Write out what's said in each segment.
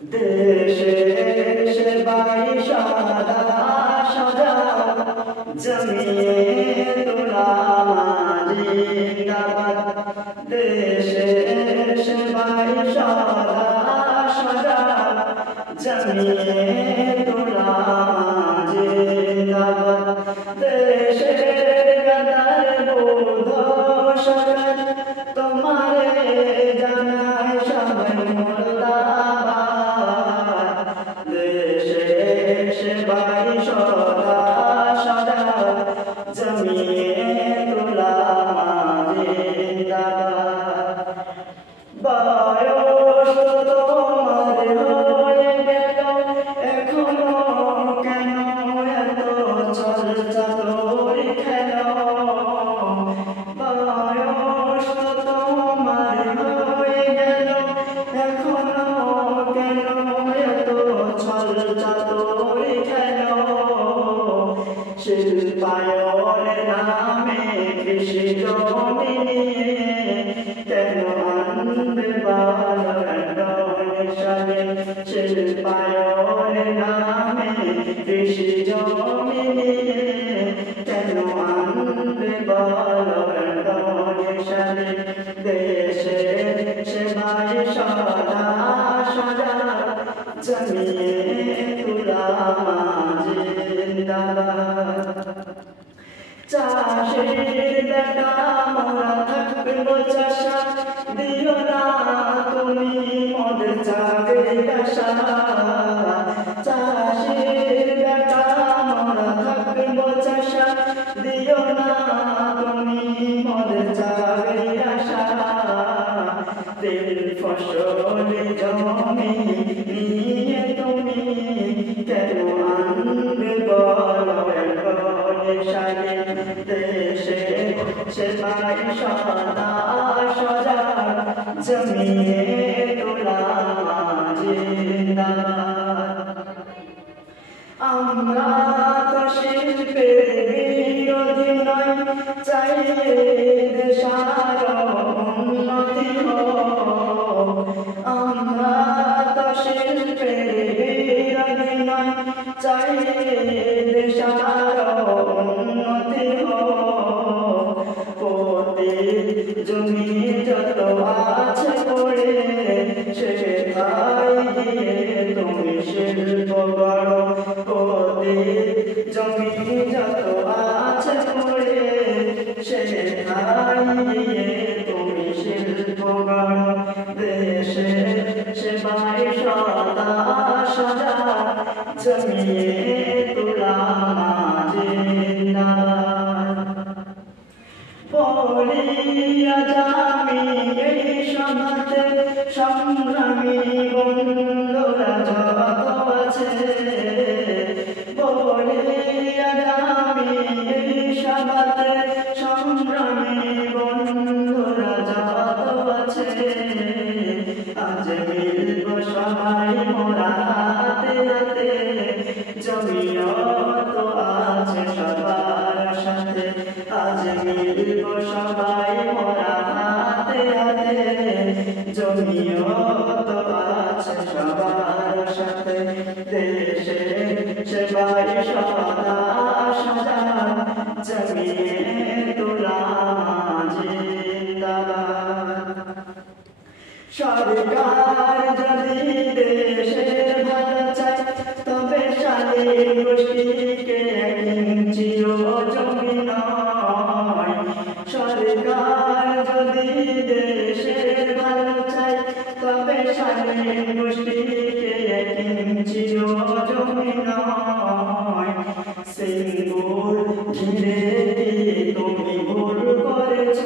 দেশের সেবায় সদা সদা জমিয়ে উলামা জিন্দাবাদ। দেশের সেবায় সদা সদা জমিয়ে উলামা জিন্দাবাদ। দেশের গদার বুধ সরকার তোমারে জানায় সবাই মোল্লাবাদ। দেশের সেবায় সদা সদা জমিয়ে উলামা জিন্দাবাদ। বয়স তোমার হয়ে গেল এখনো কেন এত চর্চা তোর খেল? বয়স তোমার হয়ে গেল এখনো কেন এত চর্চা তোর খেল? শিল্পায়নের নামে কৃষি জমি নিয়ে কেন আনবে বালকানে? শিল্পায়নের নামে কৃষি জমি নিয়ে কেন আনবে বালকানে? দেশের সেবায় সদা সদা জমিয়ে উলামা জিন্দাবাদ। চাষের বেটা মোরা থাকবো চাষা দিও না তুমি মদ চাকরির আশা। চাষের বেটা মোরা থাকবো চাষা দিও না তুমি মদ চাকরির আশা। তেল ফসল জমি নিয়ে তুমি কেন আনবে বলো সারে? দেশের সেবায় সদা সদা জমিয়ে উলামা জিন্দাবাদ। আমরা তো শিল্পের বিরোধী নয়, চাই দেশার উন্নতি হোক। আমরা তো শিল্পের বিরোধী নয়, চাই দেশার উন্নতি হোক। প্রতি জমি যত আছে পড়ে সেথায় গিয়ে তুমি শিল্প গড়। প্রতি জমি যত আছে পড়ে সেথায় গিয়ে তুমি শিল্প গড়। দেশের সেবায় সদা সদা জমিয়ে উলামা জিন্দাবাদ। বলিয়া যামি এই সভাতে সংগ্রামী বন্ধুরা যত আছে। বলিয়া যামি এই সভাতে সংগ্রামী বন্ধুরা যত আছে। আজ মিলব সবাই মোরা হাতে হাতে, জমিও তো আছে সবার সাথে। আজ মিলব সবাই মোরা হাতে হাতে, জমিও তো আছে সবার সাথে। দেশের সেবায় সদা সদা জমিয়ে উলামা জিন্দাবাদ। সরকার যদি দেশের ভালো চায় তবে শালীন গোষ্ঠীকে এক ইঞ্চিও জমি নয়। সরকার যদি দেশের ভালো চায় তবে শালীন গোষ্ঠীকে এক ইঞ্চিও জমি নয়। সিঙ্গুর ঘিরে তুমি ভুল করেছ,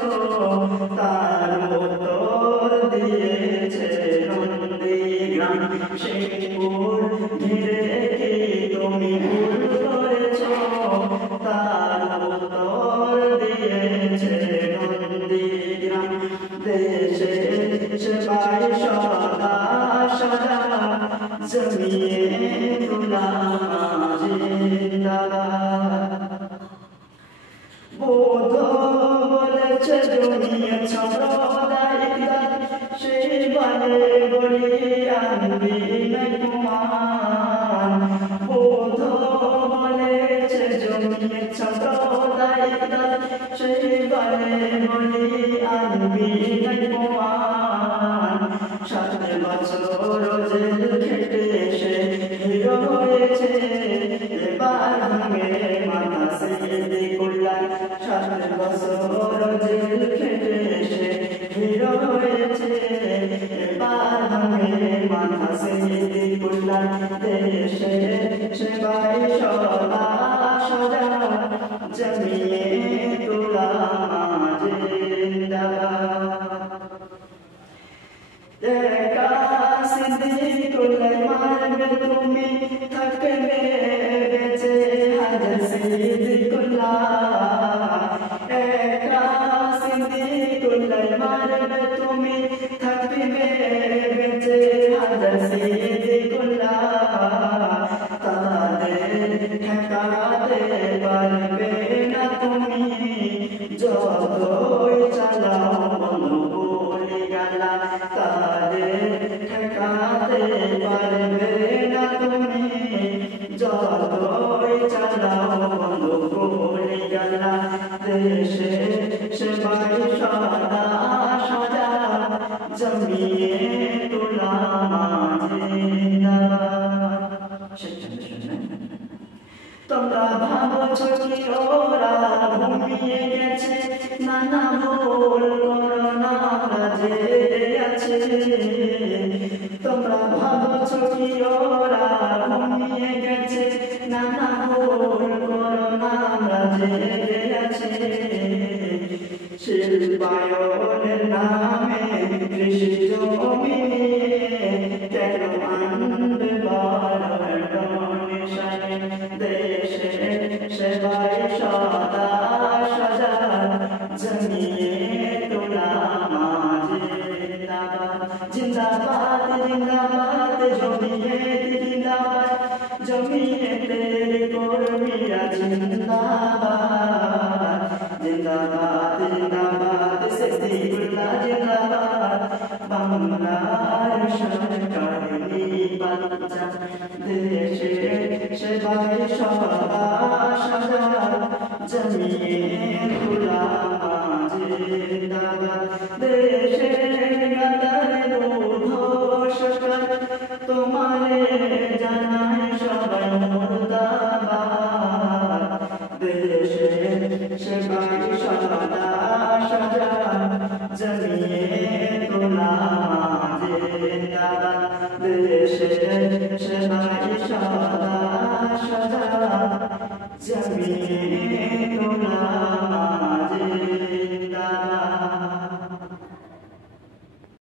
তার উত্তর দিয়েছে নন্দীগ্রাম। সিঙ্গুর ঘিরে তুমি ভুল করেছ, তার উত্তর দিয়েছে নন্দীগ্রাম। দেশের সেবায় সদা সদা জমিয়ে উলামা জিন্দাবাদ। বোধ বলেছে জমিয়ে সম্প্রদায়িক সেই বলে বলি আনবি নাই প্রমাণ বোধ বলেছে জমিয়ে ছোট দায়িত্ব সেই বলি আনবি নাই প্রমাণ 7 বছর জেল খেটে সে হিরো হয়েছে এবার ভাঙে মাথা সিদ্দিকুল্লাহ 7 বছর জেল খেটে সে হিরো হয়েছে এবার ভাঙে মাথা সিদ্দিকুল্লাহ দেশে সেবাই সদা সদা জমিয়ে উলামা জিন্দাবাদ একা সিদ্দিকুল্লাহ মারবে তুমি থাকবে বেঁচে হাজার সিদ্দিকুল্লাহ একা সিদ্দিকুল্লাহ মারবে তুমি থাকবে বেঁচে হাজার সিদ্দিকুল্লাহ তাদের ঠেকাতে পারবে না তুমি যতই চালাও বলে গেলা তাদের ঠেকাতে পারবে না তুমি যতই চালাও বলে গেলা দেশে সেবাই সদা সদা জমিয়ে উলামা জিন্দাবাদ তোমরা ভাবছো কি ওরা ঘুমিয়ে গেছে নানা ভুল করোনা জেগে আছে তোমরা ভাবছো কি ওরা ঘুমিয়ে গেছে নানা ভুল করোনা জেগে আছে শিল্পায়নের নামে কৃষি জমি কেন আনবে বড় ডোনেশনে দেশে সেবাই সদা সদা জমিয়ে উলামা জিন্দাবাদ জিন্দাবাদ জিন্দাবাদ জমিয়ে জিন্দাবাদ জমিয়ে তেরে কর্মীরা জিন্দাবাদ জিন্দাবাদ জিন্দাবাদ সিদ্দিকুল্লাহ জিন্দাবাদ বাংলার সরকার নির্বাচন দেশে সেবাই সদা সদা জমিয়ে উলামা জিন্দাবাদ দেশে গাদার দুর্ধর্ষকার তোমারে জানায় সবাই মুর্দাবাদ দেশে সেবাই সদা সদা জমিয়ে উলামা জিন্দাবাদ দেশে সেবাই সদা সদা জমিয়ে